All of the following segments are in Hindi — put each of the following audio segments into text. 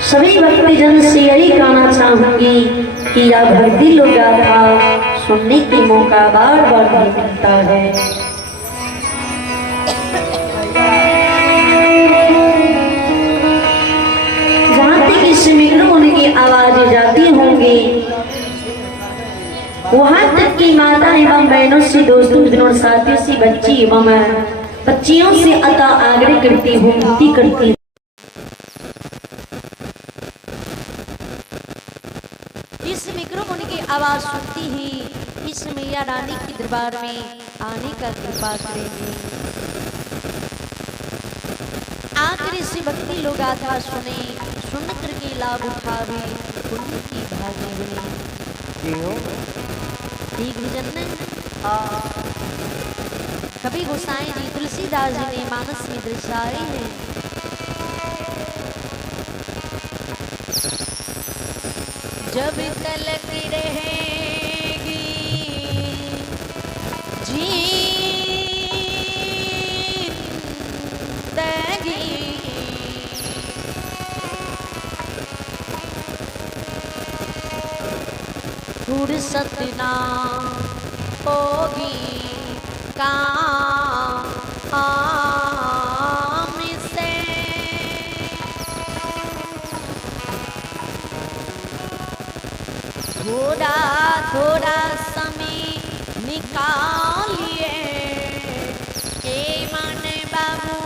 सभी भक्तजन से यही कहना चाहूंगी कि यह भक्ति लोग गाथा सुनने के मौका बार बार नहीं मिलता है। जहाँ तक इस मिक्रोफोन की आवाज जाती होंगी वहां तक की माता एवं बहनों से, दोस्तों और साथियों से, बच्ची एवं बच्चियों से अता आग्रह करती हूँ, विनती करती हूँ। इस मिक्रोफोन की आवाज सुनती ही इस मैया रानी के दरबार में आने का कृपा करेंगे। आकर इस भक्ति लोग गाथा सुने, सुन करके लाभ उठावे, पुण्य की भागी बने। ठीक विजन कभी गोसाई जी तुलसीदास जी ने मानस में दर्शाए हैं। जब तलक रहेगी जिंदगी फुर्सत ना होगी काम से, थोड़ा थोड़ा समय निकालिए ए मन बाबू,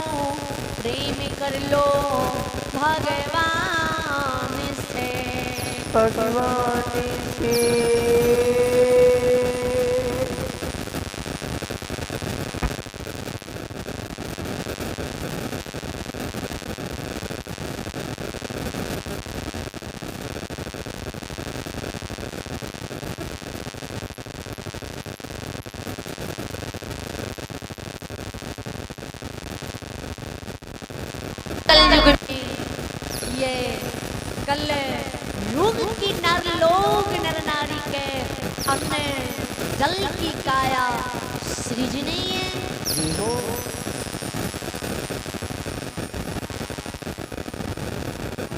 प्रेम कर लो भगवान से, भगवान से। ये कल युग की नर लोग नर नारी के अन्न जल की काया सृजनी है।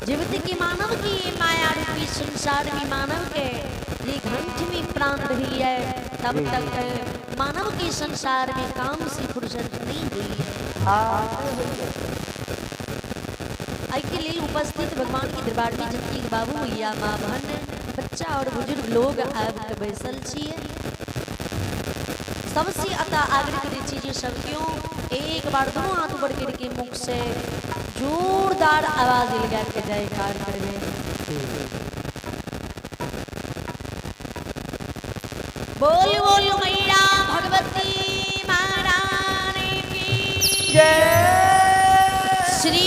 जीवित की मानव की माया रूपी संसार में मानव के ये घंट में प्राण रही है, तब तक मानव के संसार में काम से फुर्सत नहीं हुई है। के लिए उपस्थित भगवान के दरबार में जिनकी बाबू मैया माँ बहन बच्चा और बुजुर्ग लोग बैसल छिए, सबसे अता आग्रह करे चीजें सबक्यों एक बार दोनों हाथ ऊपर करके मुख से जोरदार आवाज लगा के जयकार करवे। बोल बोल मैया भगवती महारानी की जय। श्री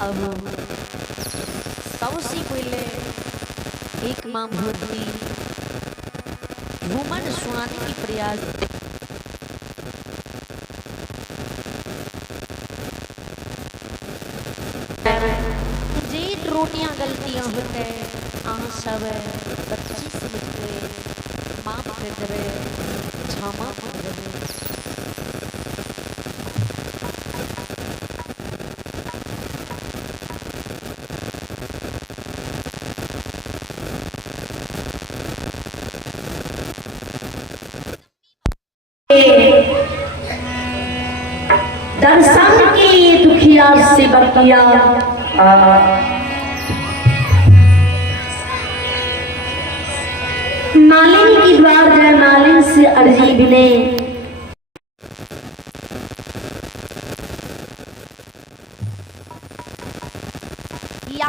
अब सबसे पहले एक मां भगवती घूमन सुनाने की प्रयास। जी रोटियां गलतियां होते सब बच्ची समझ गए, माफ कर दे, क्षमा कर दे। दर्शन के लिए दुखिया से बकिया मालिनी की द्वार जय मालिन से अर्जी मिले।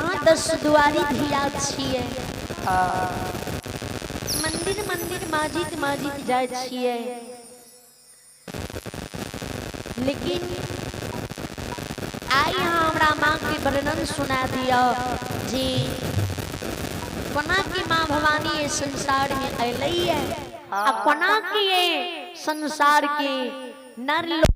जहाँ 10 दुआरी धिया छिए मंदिर मंदिर मस्जिद मस्जिद जाए छिए लेकिन आई यहाँ हमरा माँ के वर्णन सुना दिया जी कोना की माँ भवानी ये संसार में अलै है आ कोना की ये संसार के नर लोग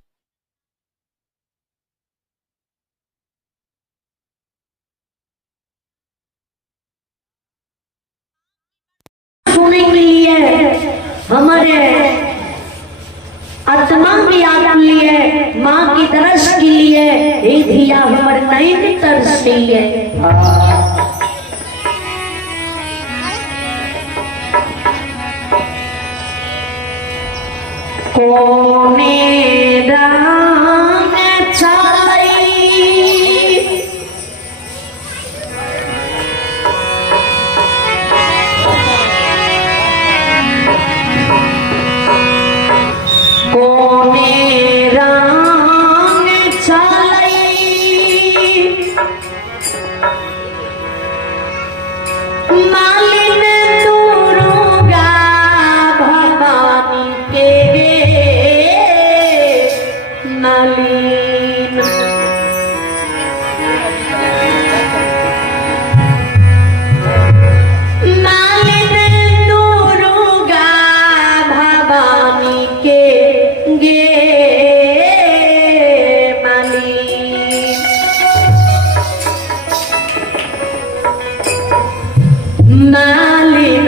सुनने के लिए हमारे आत्मा की याद के लिए माँ की तरस के लिए हे धिया हमारे नैन तरसी है कोने राम चलाई कोने राम चलाई मालिन दुर्गा भवानी के मालिन मालिन दुर्गा भवानी के गे मालिन मालिन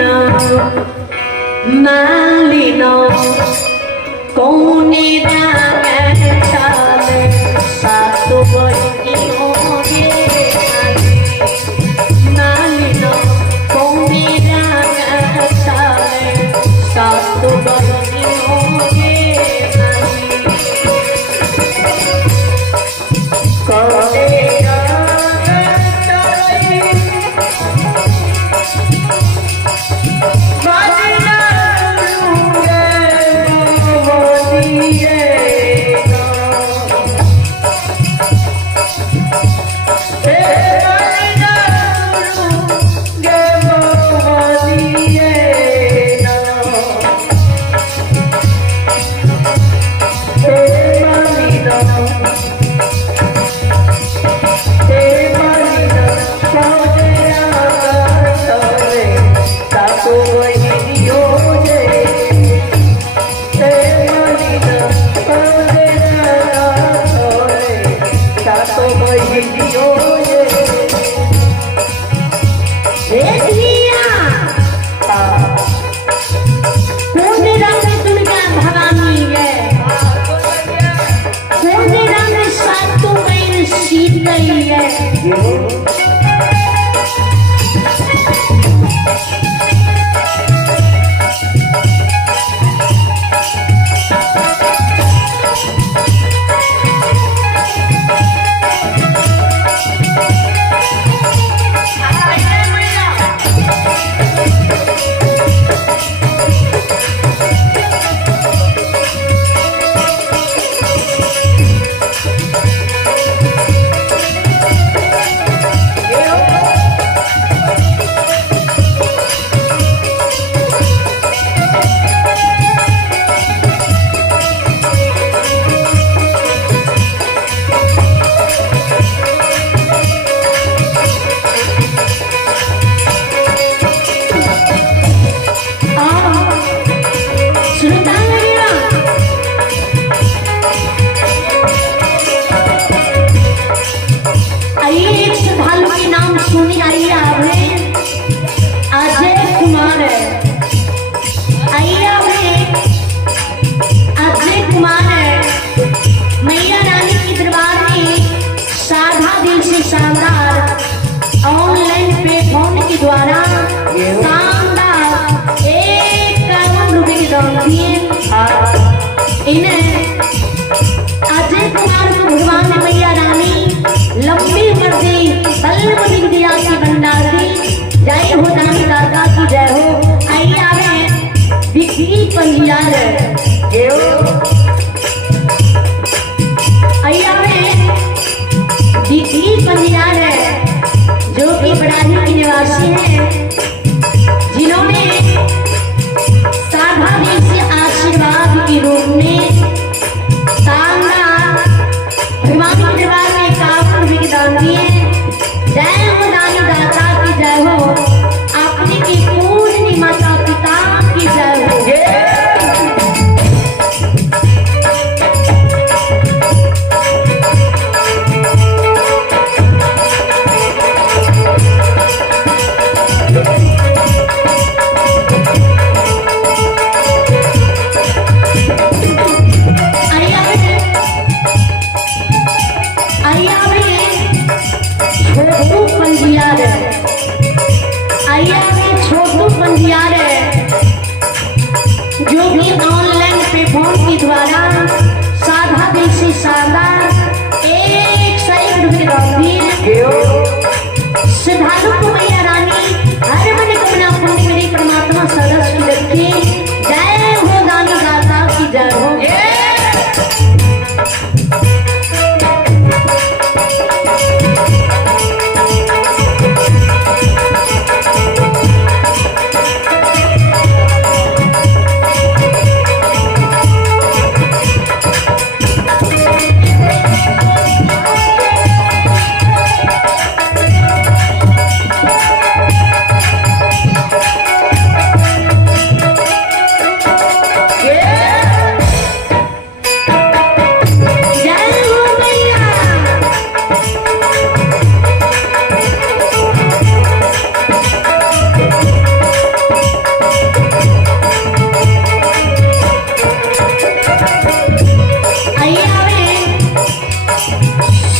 मालिन कौने चाले सात बहिनी मालिन कौने चाले सात बहिनी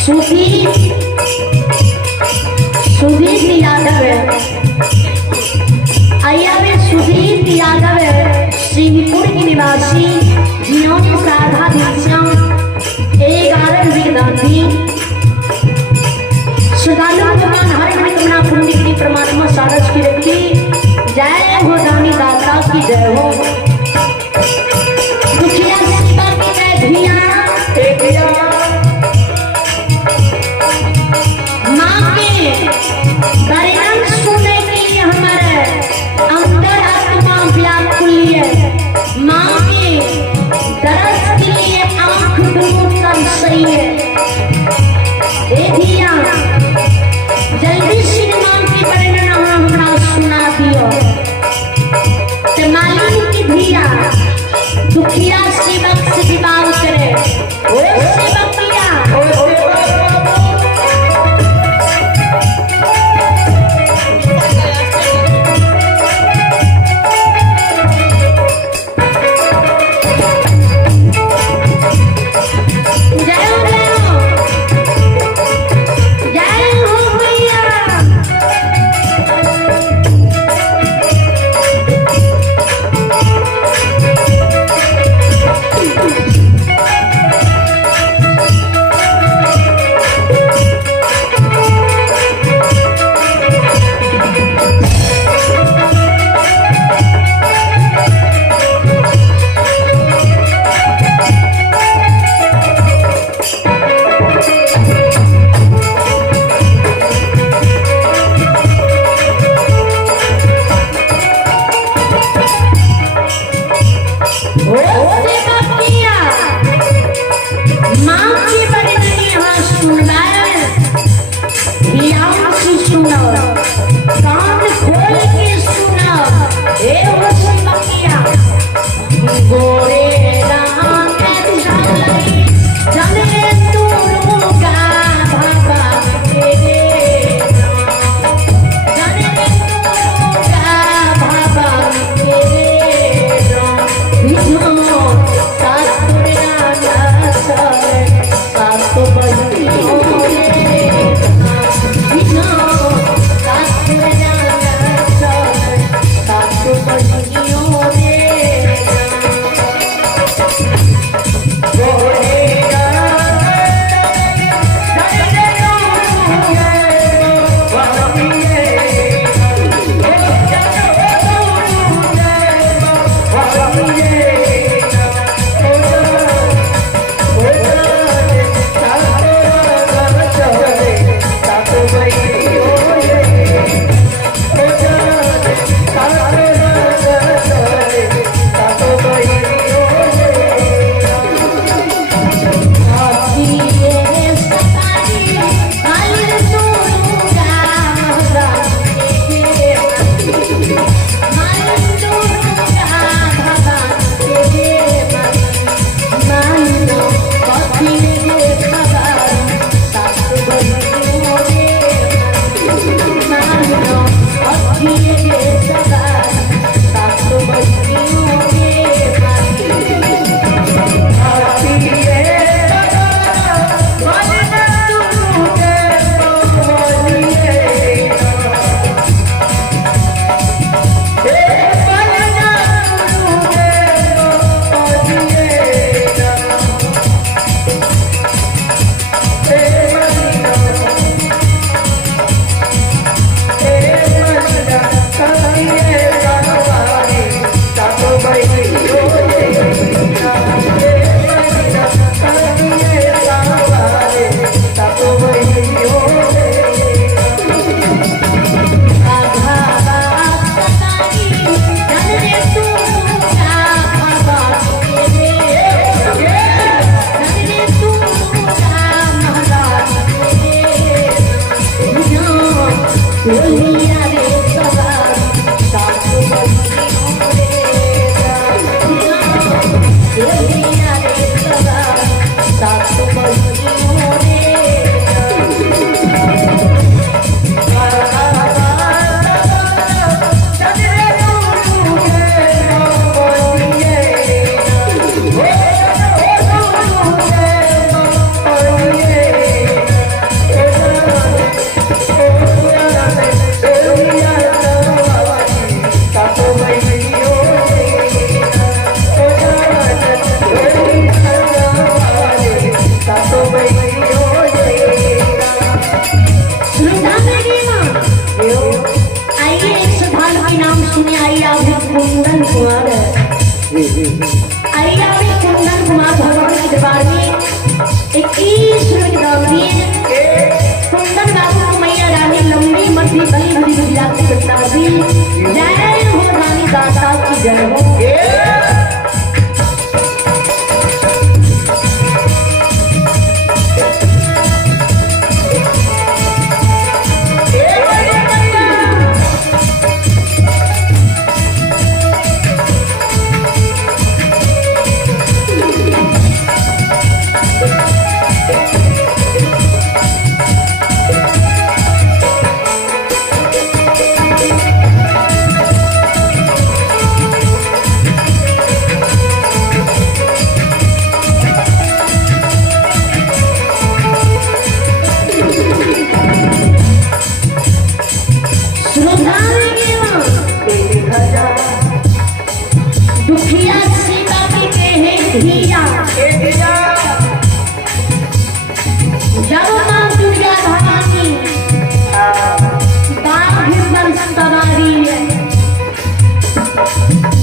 सुधीर यादव आइए सुधीर यादव सिंहपुर की निवासी जिन्होंने साधा भिक्षा 11 विदांती श्रद्धालु भगवान हर कामना पूर्ण की परमात्मा सारस की रखी जय हो दानी दाता की जय हो दुखिया सेवा की जय धिया जय हो रानी दाता की जय हो। दुखिया सीता की कहे धिया जब मां दुर्गा भवानी बाघ पर सवारी है,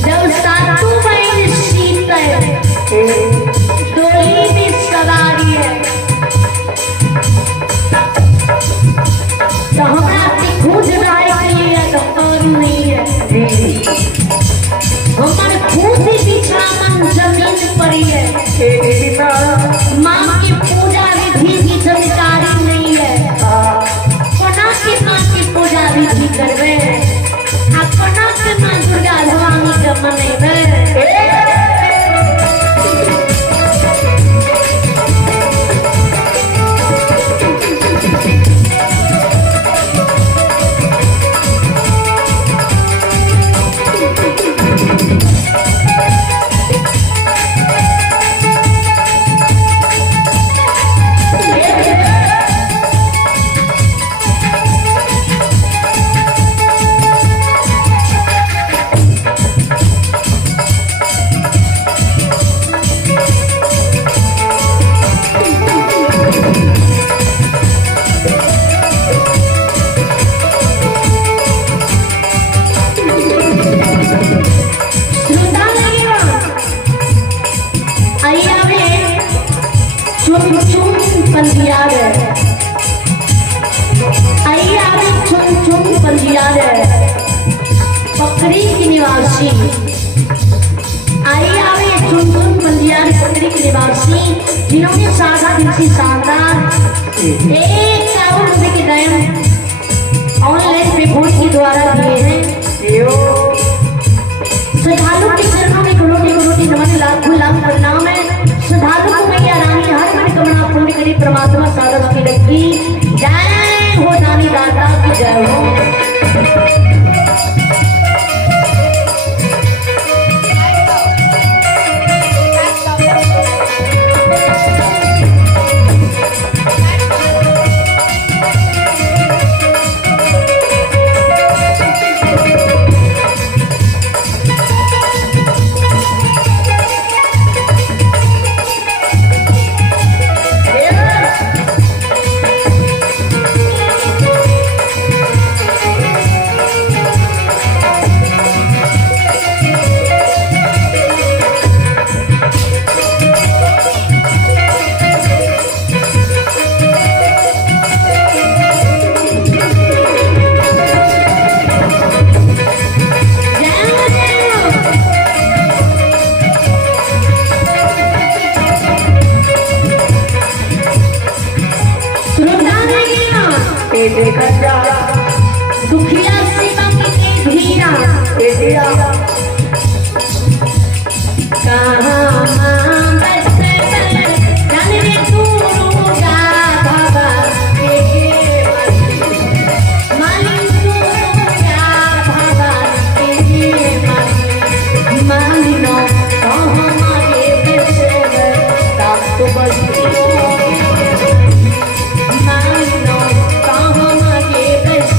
जब सातु बहन सीता डोली में सवारी है, तो हमारा खुद राय के लिए डॉक्टर नहीं है, हमारे खुद ही बिछावन जमीन पर है, माँ की पूजा विधि की जानकारी नहीं है, कोना के माँ की पूजा विधि करवे, कोना के माँ दुर्गा भवानी के मनेवे। पकड़ी की निवासी आई आवे चुन बंदियार पकड़ी की निवासी जिन्होंने सादा दिल से शानदार 1 रुपए के दाम ऑनलाइन पेमेंट के द्वारा दिए हैं। श्रद्धालु के चरणों में करोड़ों नमन लाखों लाख प्रणाम है। श्रद्धालु को मैया रानी हर मनोकामना पूर्ण करे, परमात्मा साधक की रखी जय हो, रानी दाता की जय हो। दुखिया सीता की धीरा कहाँ बसते जाने तू जा बाबा मालिक तू जा बाबा मालिनो तो हमारे बसे तो बस मालिनो तो हमारे बस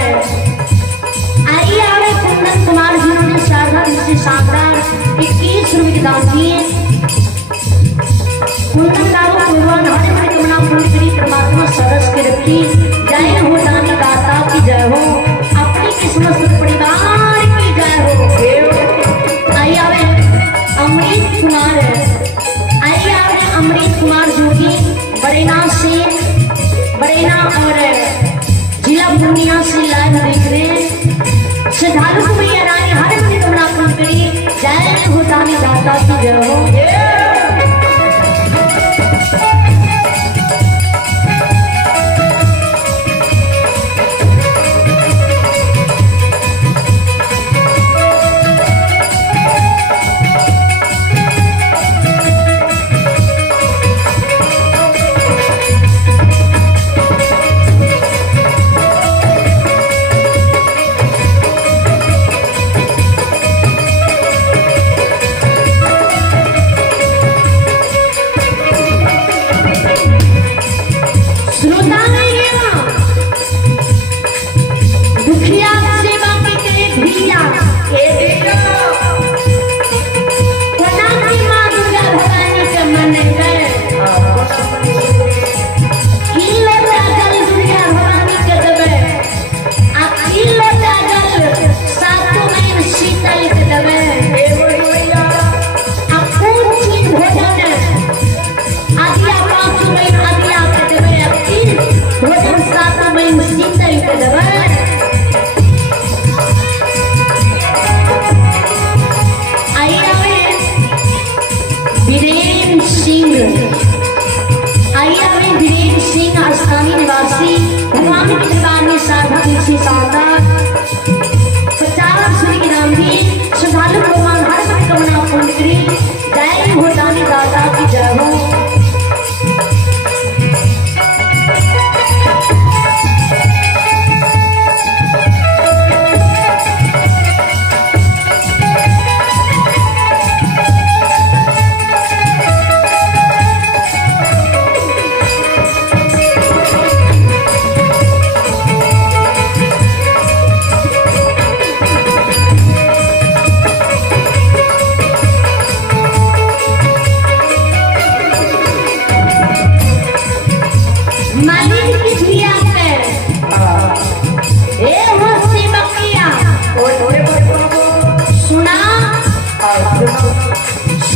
आइए आवे कुंदन कुमार जिन्होंने शारदा से शानदार 21 रुपए के दान दिए। कुंदन दारू भगवान हरे हरे कमना पुत्री परमात्मा सरस के रखी जय हो दान दाता की जय हो, अपनी किस्मत परिवार की जय हो। आइए आवे अमृत कुमार, आइए आवे अमृत कुमार जोगी बरेना से, बरेना और जिला पूर्णिया से लाइव देख रहे हैं। श्रद्धालु को भैया रानी हर अपनी कमना करी जय हो दानी दाता की जय हो। स्थानीय निवासी भगवान की दरबार में शारदा तुलसी शानदार 50 श्री के नाम भी श्रद्धालु भगवान हर मनोकामना पूर्ण करी जय हो दानी दाता की जय हो।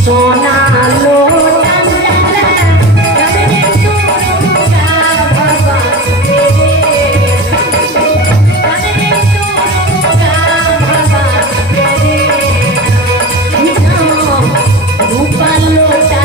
सोना लोटन रूपा लोटा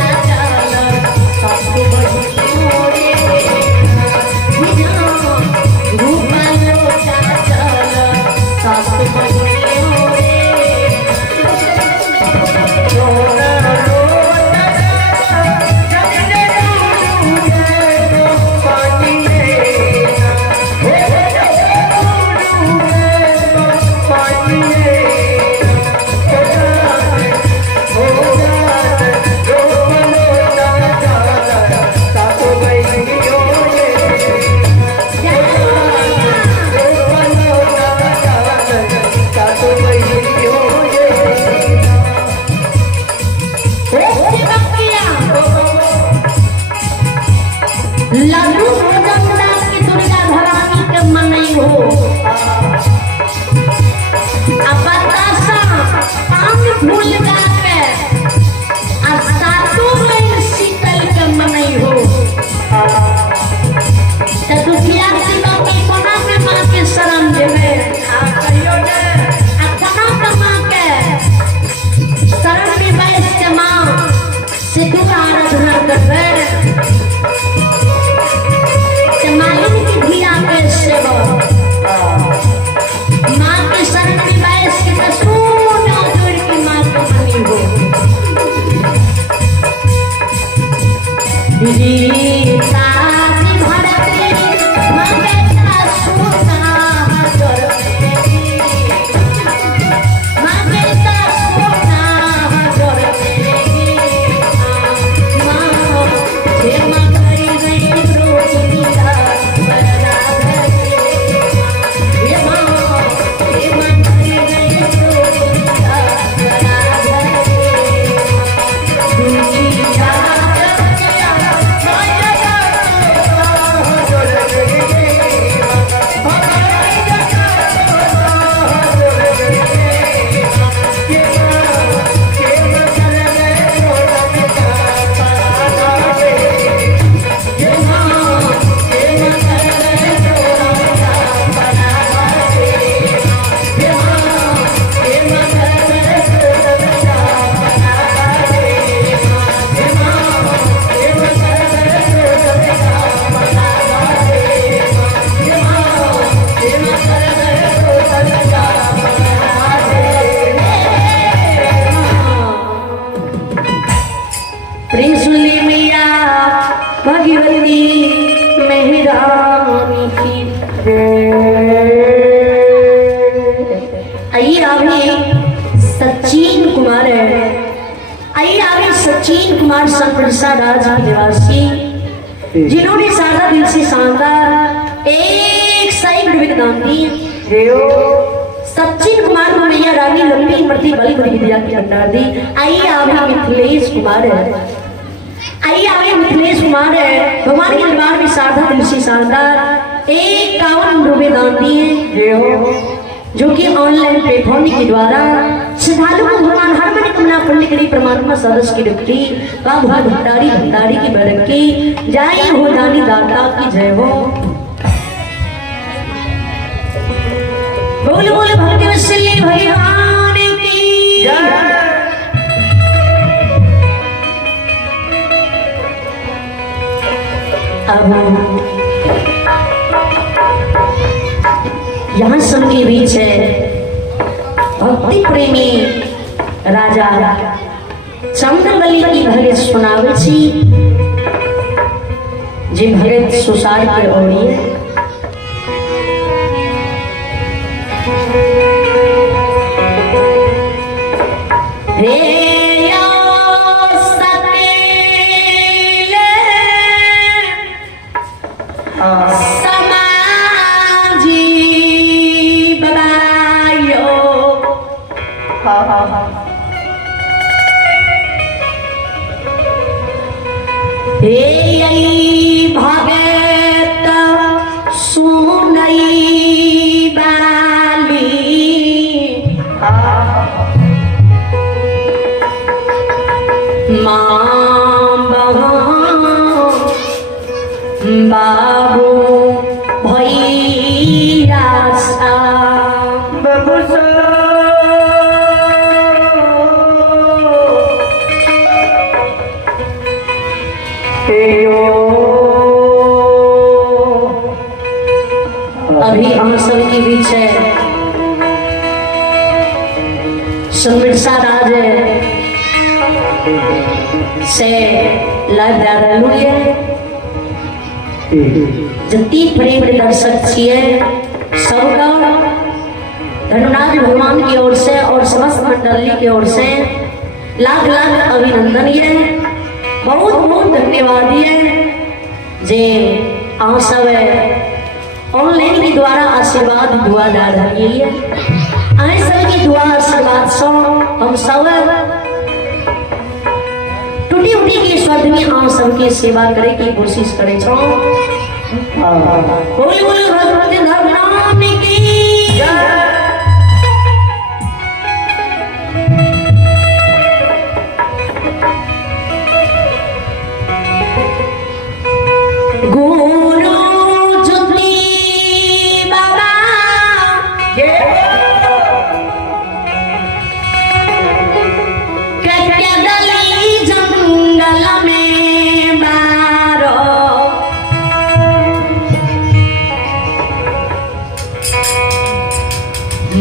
सचिन कुमार है। आइए आगे सचिन कुमार संप्रसाद राज निवासी, जिन्होंने सादा दिल से शानदार एक साइड विद्वान दी। सचिन कुमार को मैया रानी लंबी मृति बड़ी बड़ी विद्या की भंडार दी। आइए आगे मिथिलेश कुमार है। आइए आगे मिथिलेश कुमार है। भगवान के दरबार में साधा दिल से शानदार 51 रुपए दान दिए, जो कि ऑनलाइन प्लेटफॉर्म के द्वारा श्रद्धालु को भगवान हर मनोकामना पूर्ण के लिए परमात्मा सदस्य की डुबकी का भंडारी भंडारी की बरकी जय हो, दानी दाता की जय हो। बोल बोल भक्ति वत्सल्य भगवान की जय। अब यहाँ सबके बीच है भक्ति प्रेमी राजा चंद्रबली की भगत सुनावे छी, जे भगत सुसार के ओरी भगत सुनई बाली माँ बाबू भैया अभी हम सब के बीच है सुमिरसा राज से लाइव जति प्रेम दर्शक छिए सबका धन्यवाद भगवान की ओर से और समस्त मंडली की ओर से लाख लाख अभिनंदन है, बहुत बहुत धन्यवाद है जे आप सब ऑनलाइन के द्वारा आशीर्वाद दुआ जा रही है। आए सबकी दुआ आशीर्वाद सो हम सब टूटी उठी की स्वर्ग में आप सबकी सेवा करे की कोशिश करे छो। बोल बोल भगवती धर्म की जय।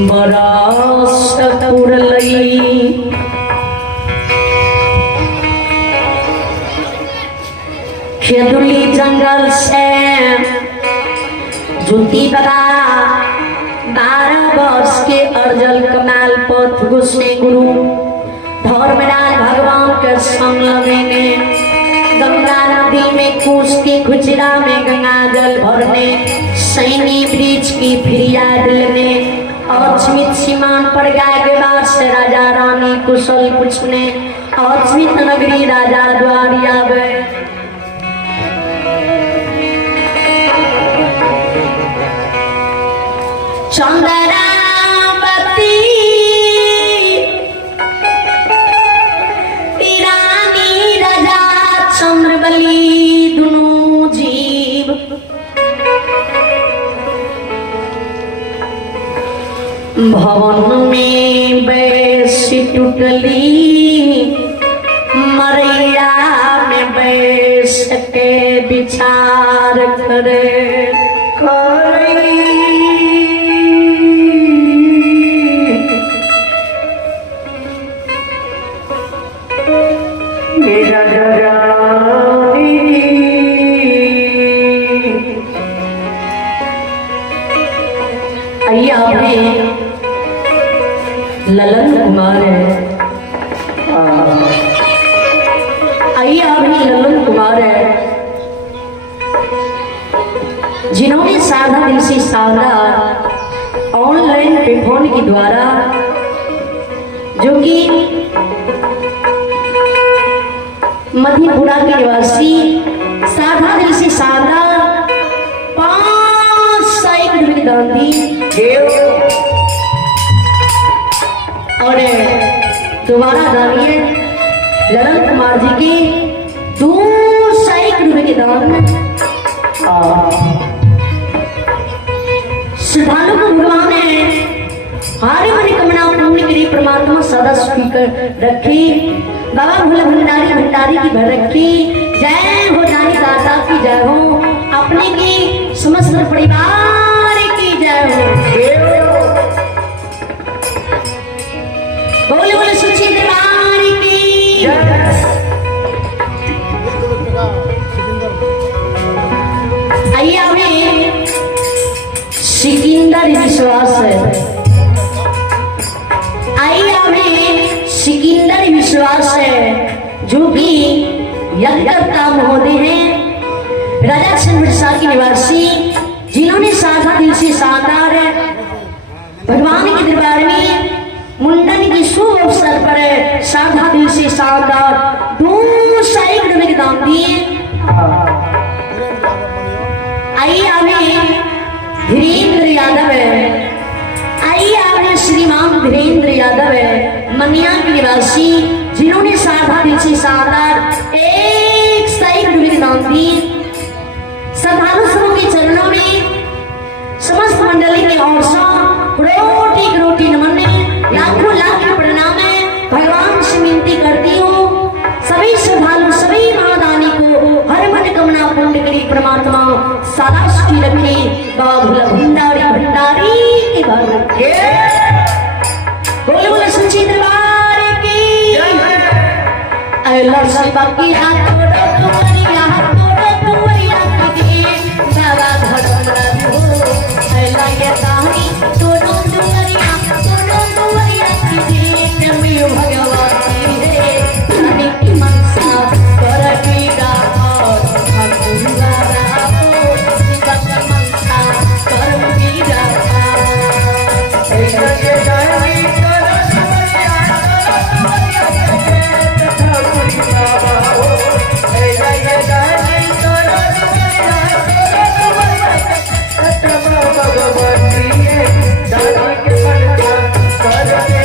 बरस पुरलई खेदुली जंगल से जुटी बगा 12 वर्ष के अर्जल कमाल पथ घुसे गुरु धर्मराज भगवान के संग लगेने गंगा नदी में कूद के खुचरा में गंगा जल भरने सैनी ब्रिज की फिरियाद लेने और स्मित सीमान पर गाय के बाद से राजा रानी कुशल पूछने और स्मित नगरी राजा द्वार आवे। चंद्रावती रानी राजा चंद्रबली दुनू जीव भवन में बैसी टूटली मरैया में बैस के विचार करे ललन कुमार है। आइए अभी ललन कुमार है जिन्होंने साधा दिल से साधा ऑनलाइन प्लेटफॉर्म के द्वारा जो कि मधेपुरा के निवासी साधा दिल से साधा 5 साइकिल रुपये दान दी और दोबारा दानिए ललन कुमार जी की 2 साइकिल रुपये के दान श्रद्धालु को भगवान ने हमारी मनोकामना पूर्ण करी, परमात्मा सदा सुखी कर रखी, बाबा भोले भंडारी भंडारी की भर रखी, जय हो जानी दाता की जय हो, अपने की समस्त परिवार की जय हो, बोले बोले सच्चे दरबार की आइए हमें सिकंदर विश्वास है, आइए हमें सिकंदर विश्वास है जो कि यज्ञकर्ता महोदय हैं, राजा छनबरसा के निवासी, जिन्होंने साधा दिल से साकार भगवान के दरबार में मुंडन के शुभ अवसर पर साधा दिल से साकार 2 साइकिल रुपये के दाम दिए। आइए हमें धीरेन्द्र यादव है, आइए हमें श्रीमान धीरेन्द्र यादव है मनिया के निवासी, जिन्होंने साधा दिल से साकार 1 साइकिल रुपये के दाम दिए। श्रद्धालु सबों के चरणों में समस्त मंडली के ओर से कोटि कोटि नमन, लाखों लाख प्रणाम है, भगवान से विनती करती हूँ सभी श्रद्धालु सभी महादानी को हर मनोकामना पूर्ण करी, परमात्मा सदा सुखी रखे, बाबा भोला भंडारी भंडारी के घर बोले बोले सच्चे दरबार की अल्लाह से बाकी हाथ तोड़ो तुम्हारी हाथ तोड़ो तुम्हारी हाथ की बाबा भगवान हो अल्लाह ये कहानी तोड़ो तुम्हारी हाथ तोड़ो तुम्हारी हाथ की नमी भगवान की है रानी की मनसा कर की दात हम तुम्हारा हो शिवक मनसा कर की दात ऐसा के गानी करो तुम्हारी हाथ तोड़ो तुम्हारी हाथ की ऐसा के गानी करो तुम्हारी हाथ तोड़ो तुम्हारी हाथ भगवान प्रिय दानी के मनसा कर के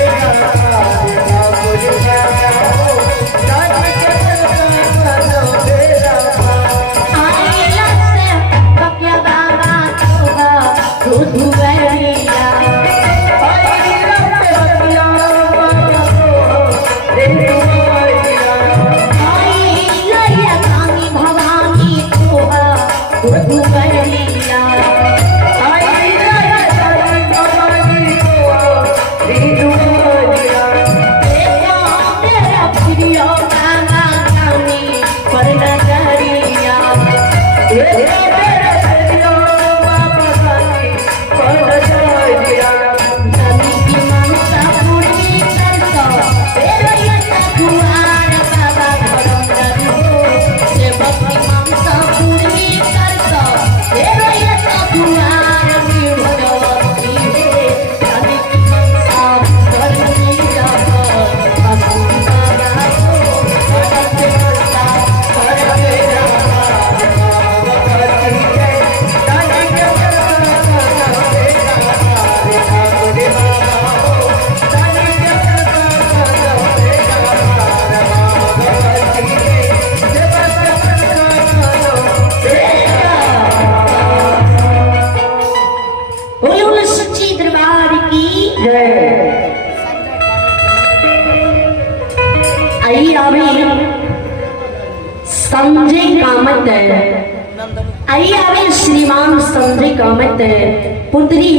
संजय कामत आइए आवे श्रीमान संजय कामत पुत्री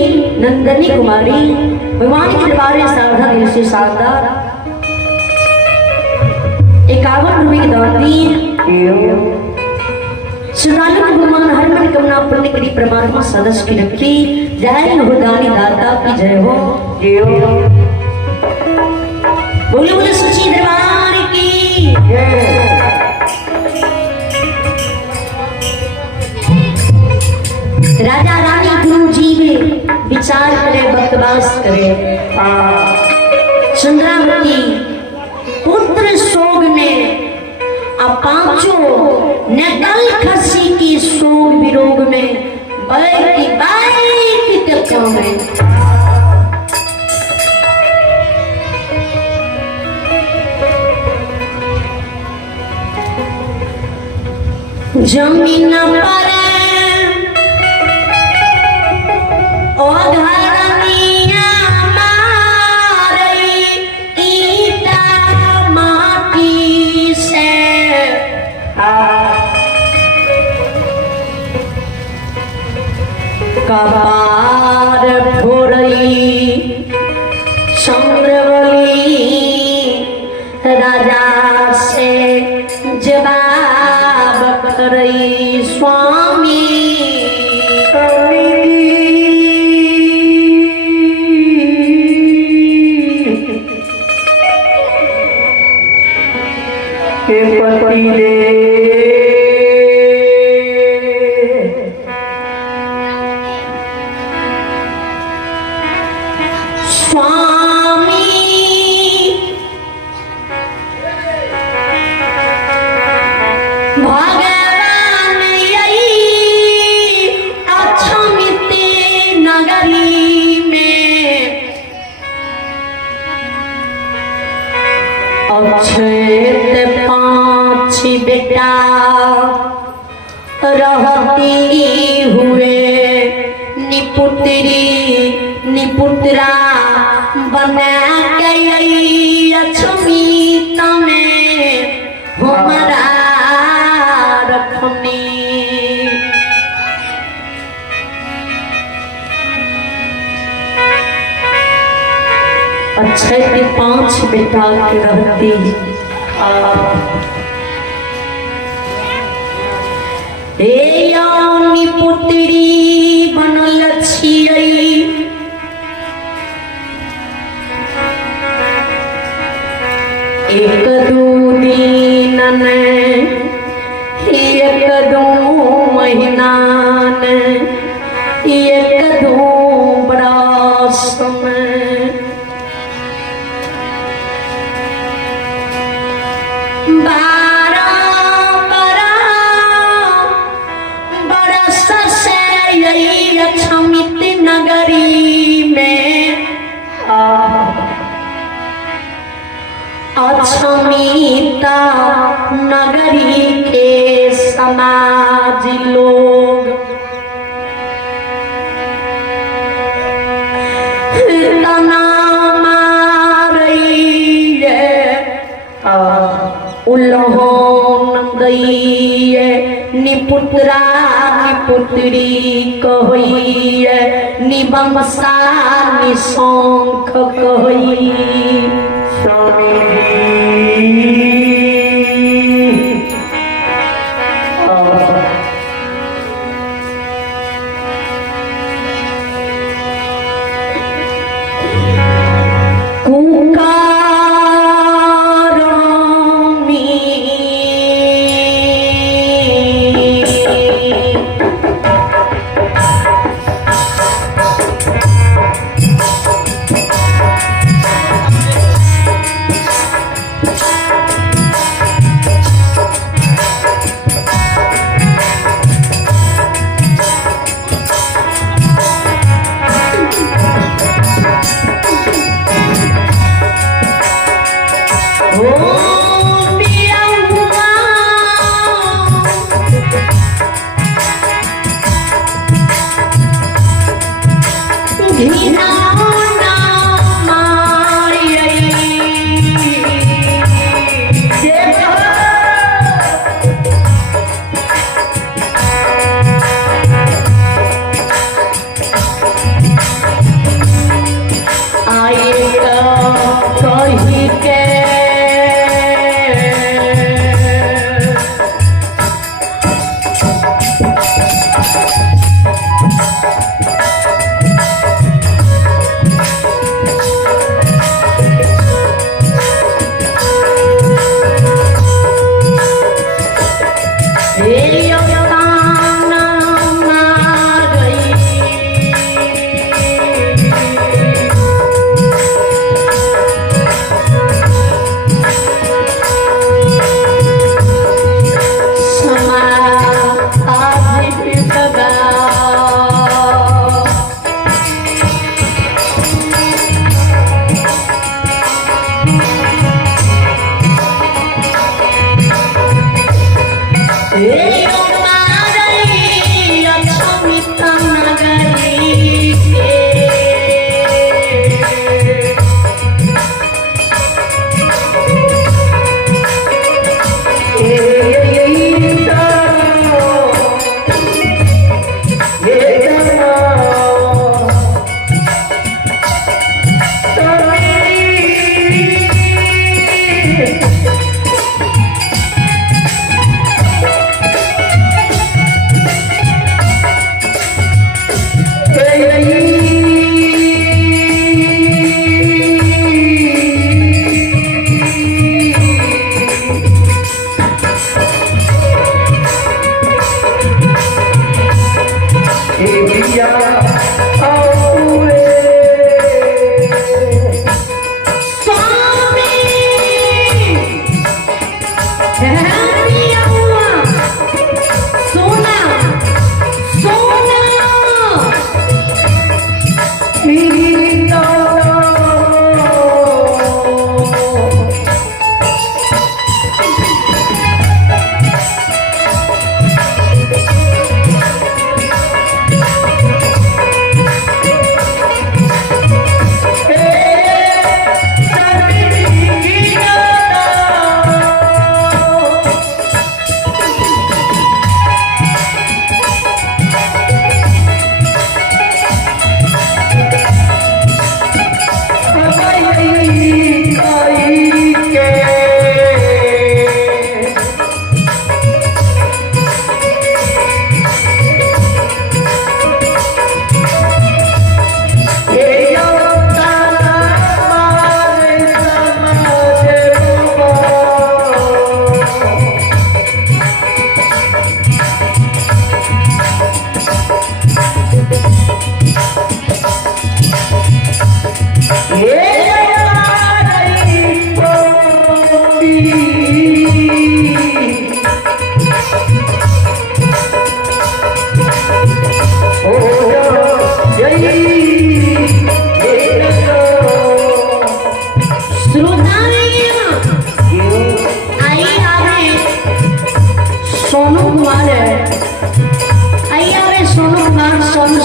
नंदनी कुमारी भगवान के दरबार में साधा दिल से साधा 51 रुपये की दान दी। श्रद्धालु को भगवान हर मनोकामना पूर्ण करी, परमात्मा सदस्य की रखी, जय हो दानी दाता की जय हो। राजा रानी गुरु जी में विचार करे, बकवास करे। चंद्रावती पुत्र शोक में अब पांचों नकल खसी की शोक विरोग में बैठी के काम है। जमीन पर ओ घरनिया मारई ईटा माटी से कपार फोड़ई चंद्रवली राजा से जवाब करई स्वामी के पति ले अक्षेत पांच बेटा रहती हुए निपुत्री निपुत्रा बना गई अक्षमित में हमारा रखनी। अक्षय के पांच बेटा के रहती पुत्री बनल छियै एक दू दिन एक दू महीना एक दू बरस में बरस से यही अक्षमित नगरी में अक्षमिता नगरी के समाज लोग उल्होन गई निपुत्रा निपुत्री कही निबंसा निशंख कही।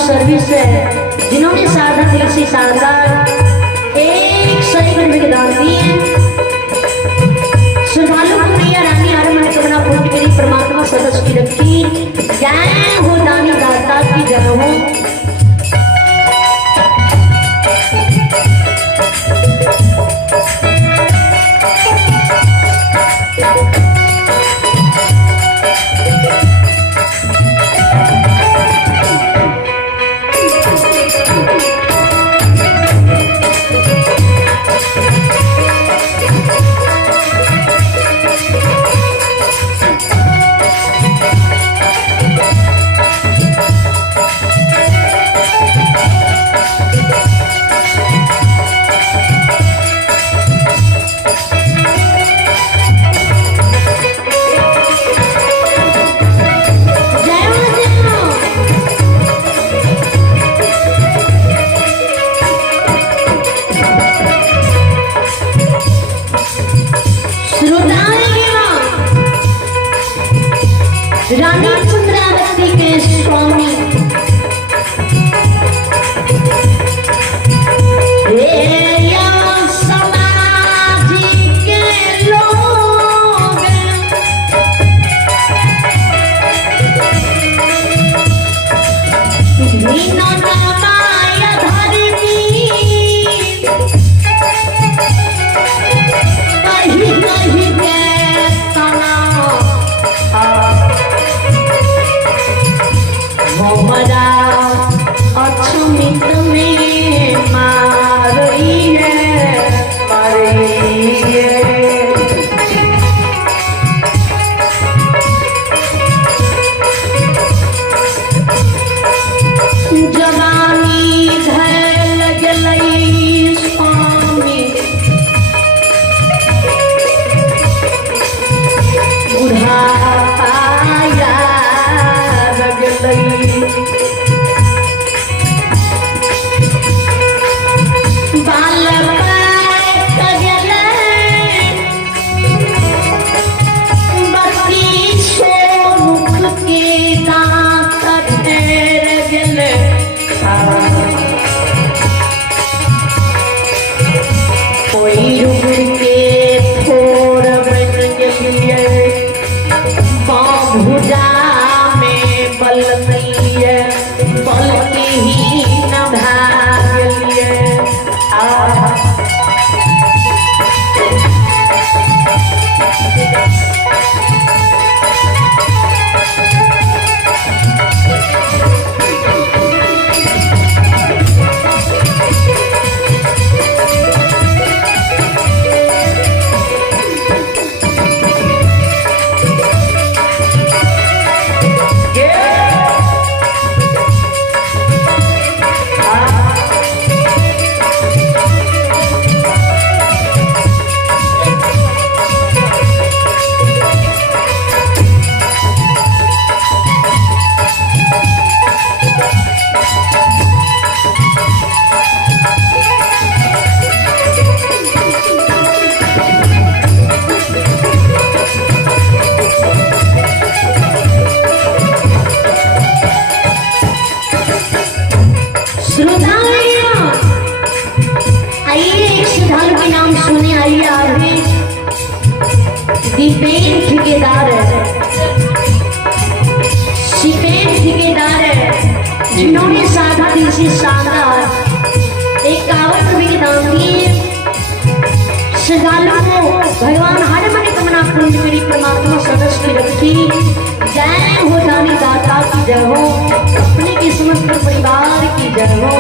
सर्विस है जिन्होंने सार्थक दिल से शानदार 101 रुपये के दान दिए हैं। श्रद्धालु को मैया रानी हर मनोकामना पूर्ण करी, परमात्मा सदस्य की रखी। जय हो दानी दाता की जय हो। रानी चंद्रावती के स्वामी समाज के लोग माया धरनी कहीं कहीं के मरा अक्षमित में मार रही है, मार रही है। जवानी धैल गलई स्वामी बुढ़ापा कोई रुक के थोड़ बन गई भुजा में बल नहीं है, बल ही न भागलिए। श्रद्धालु को भगवान हर मनोकामना पूर्ण मेरी परमात्मा सदस्य की रखी। जय हो दानी दाता की जय हो, अपने की समस्त परिवार की जय हो।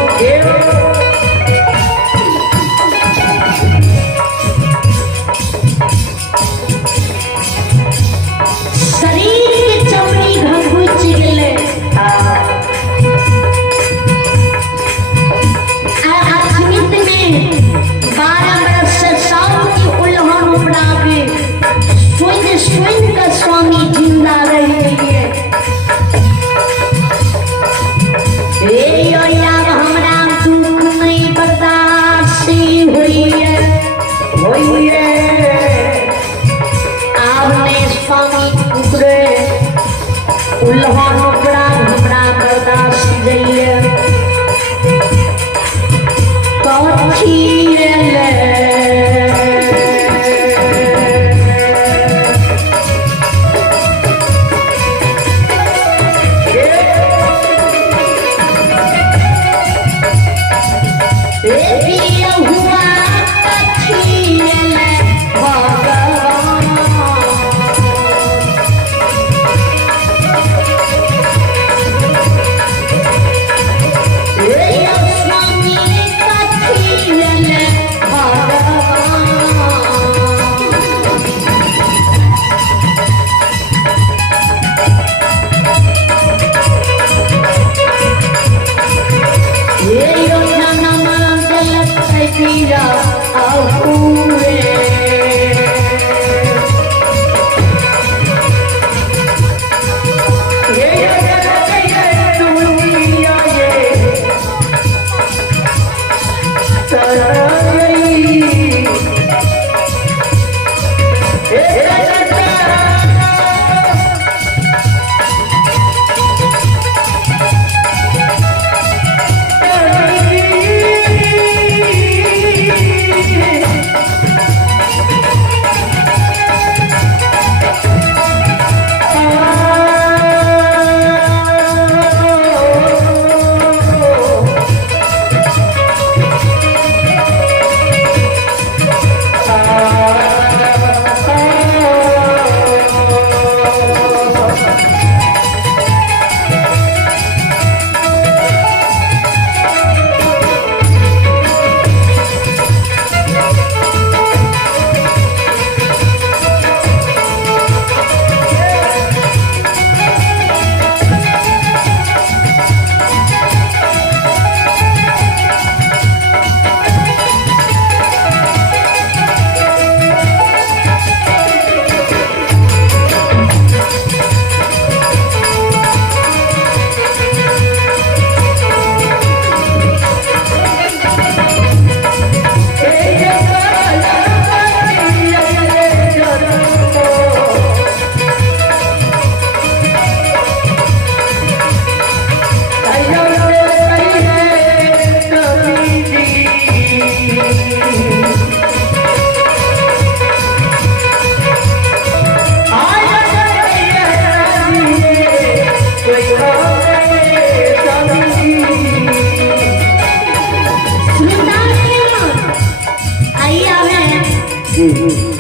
शरीर के चमड़ी घुच गेले अमित में 12 बरस से साउन की उल्हान उपड़ा के स्वयं का स्वामी जिंदा रहे हैं। हमरा दुख नहीं बर्दाश्त हुई है आपने स्वामी टुकड़े उल्हान उपड़ा हमरा बर्दाश्त गई है।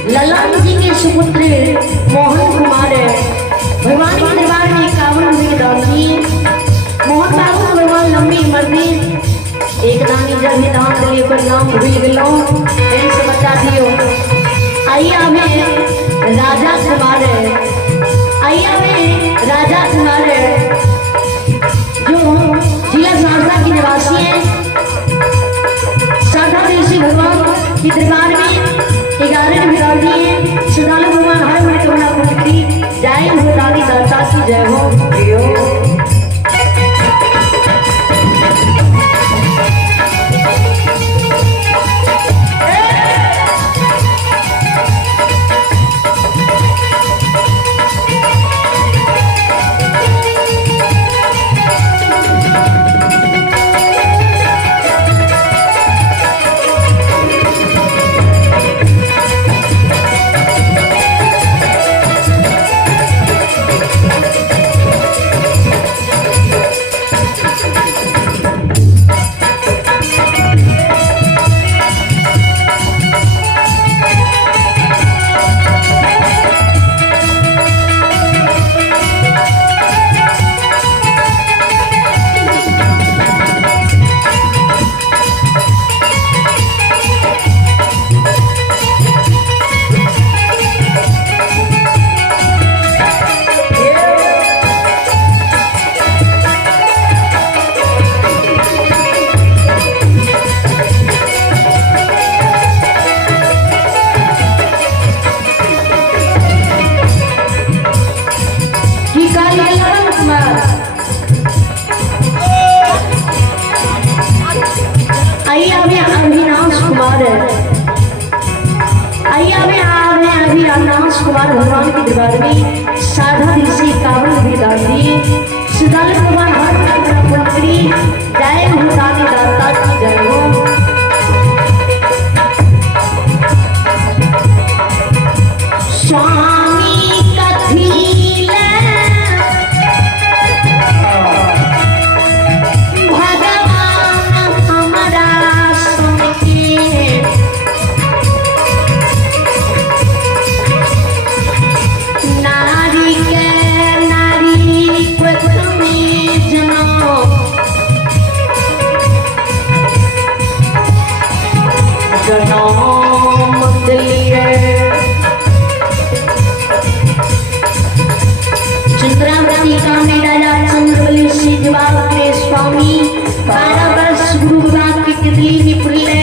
ललन जी के सुपुत्र मोहन कुमार भगवान के दरबार में 51 हुई दानी मोहन बाबू भगवान लंबी उम्र में एक दानी जब ही दान दिए पर नाम भूल गलो ऐसे बता दियो। आइए हमें राजा कुमार जो जिला सहरसा के निवासी है। सहरसा देवी भगवान के दरबार में 11 विराजी है। श्रद्धालु भगवान हर मनोकामना पूर्ण की जय हो दानी दाता की जय हो। कुमार भगवान के दरबार में साधा दिल से कावड़ भी डाली श्रद्धालु भगवान हर मंत्री जय हो दानी दाता की जय हो। स्वामी कथीले भगवान हमारा सुन के नारी के नारी को तुम्हें जनो जनम दिलिए चंद्रावती का मेरा राज चंद्रवली से जवाब के स्वामी 12 वर्ष गुरु विभाग की तिथि विपुले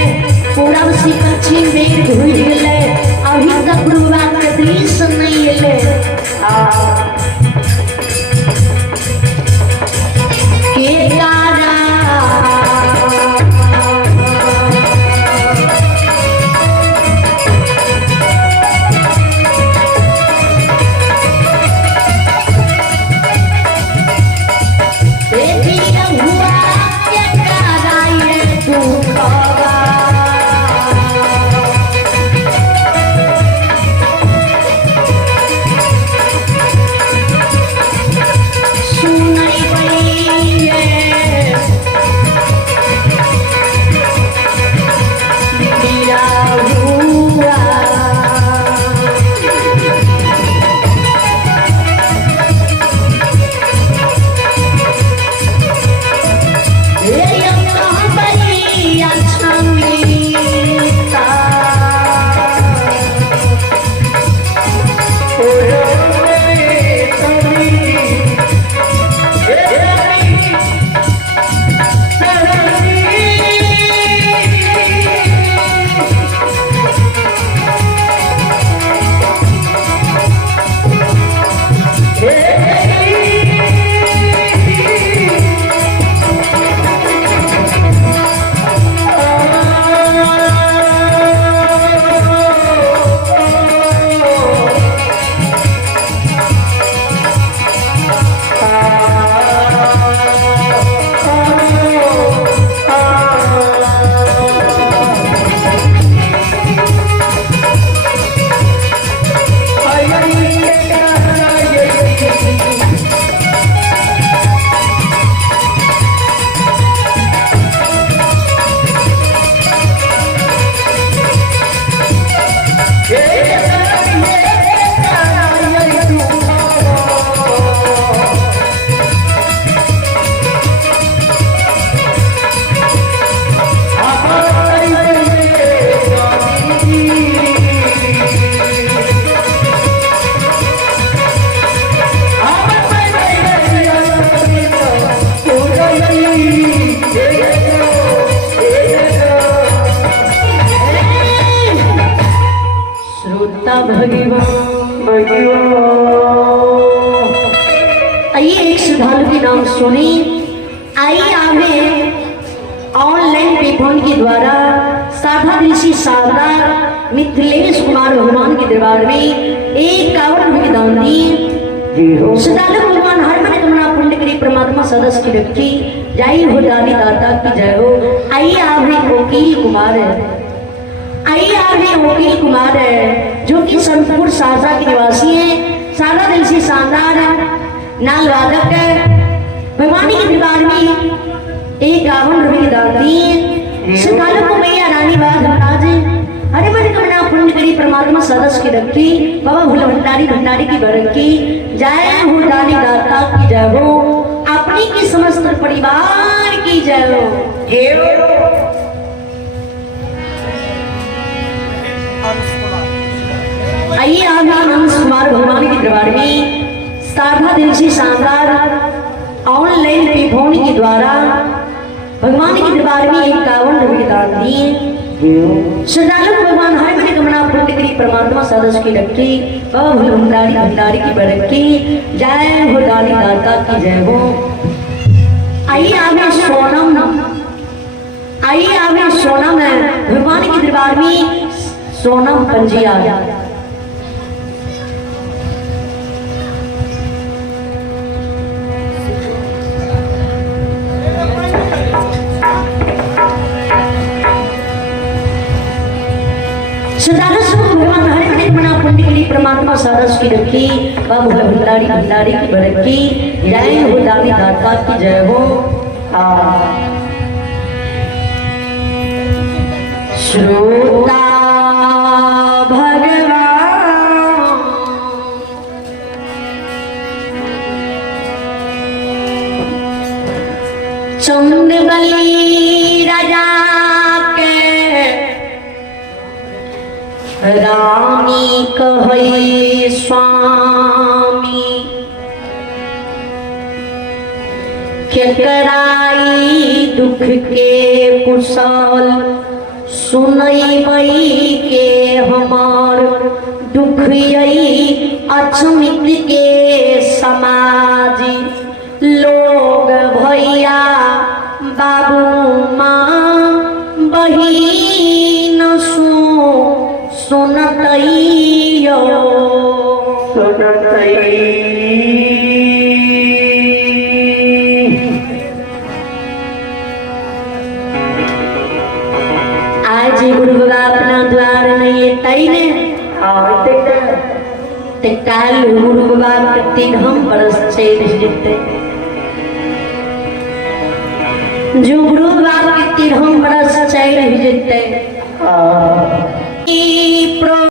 पूरब से पश्चिम वेद हुई ले अभी तक गुरु विभाग के दृश्य नहीं ले के कारा आइए एक श्रद्धालु के नाम सुनी। आइए हमें ऑनलाइन पेपर के द्वारा साधा ऋषि शारदा मिथिलेश कुमार भगवान के दरबार में एक कावड़ भी दान दी। श्रद्धालु भगवान हर मन कमना पुण्य करी परमात्मा सदस्य की रखी जय हो दानी दाता की जय हो। आइए हमें वकील कुमार आइए हमें वकील कुमार जो कि संतपुर सासा के निवासी है। सादा दिल से शानदार नाल वादक भगवान के दरबार में एक गावन रुपये दान दिए। श्रद्धालु को मैया रानी बात महाराज हरे मन कमना पुण्य करी परमात्मा सदस्य की रखी बाबा भोला भंडारी की बरक की जय हो दानी दाता की जय हो। अपनी की समस्त परिवार की जय हो। आइए आप हंस कुमार भगवान के दरबार में साधा दिल से शानदार ऑनलाइन पेफोन के द्वारा भगवान के दरबार में 51 रुपये दान दिए। श्रद्धालु भगवान हर मन कमना पुण्य करी परमात्मा सदस्य की रखी बाबा भंडारी की बरक की जय हो दानी दाता की जय हो। आइए आगे सोनम भगवान के दरबार में सोनम पंजिया सदारस भगवान हरे हरे मना पुण्य के लिए परमात्मा सारस की रखी बाबू भंडारी भंडारी की बरकी जय हो दानी दाता की जय हो। श्रोता भगवान चंद्रबली राजा के रानी कहे स्वामी के कराई दुख के कुशल सुनई मई के हमार दुख यही अचमित के समाजी लोग भैया बाबू माँ बहिन सुनतैयो आज गुरु बाबा अपना द्वार नहीं तई ने काल गुरु बाबा के 3 हम बरस चल जीते जो गुरु बाबा के 3 हम बरस चल जीते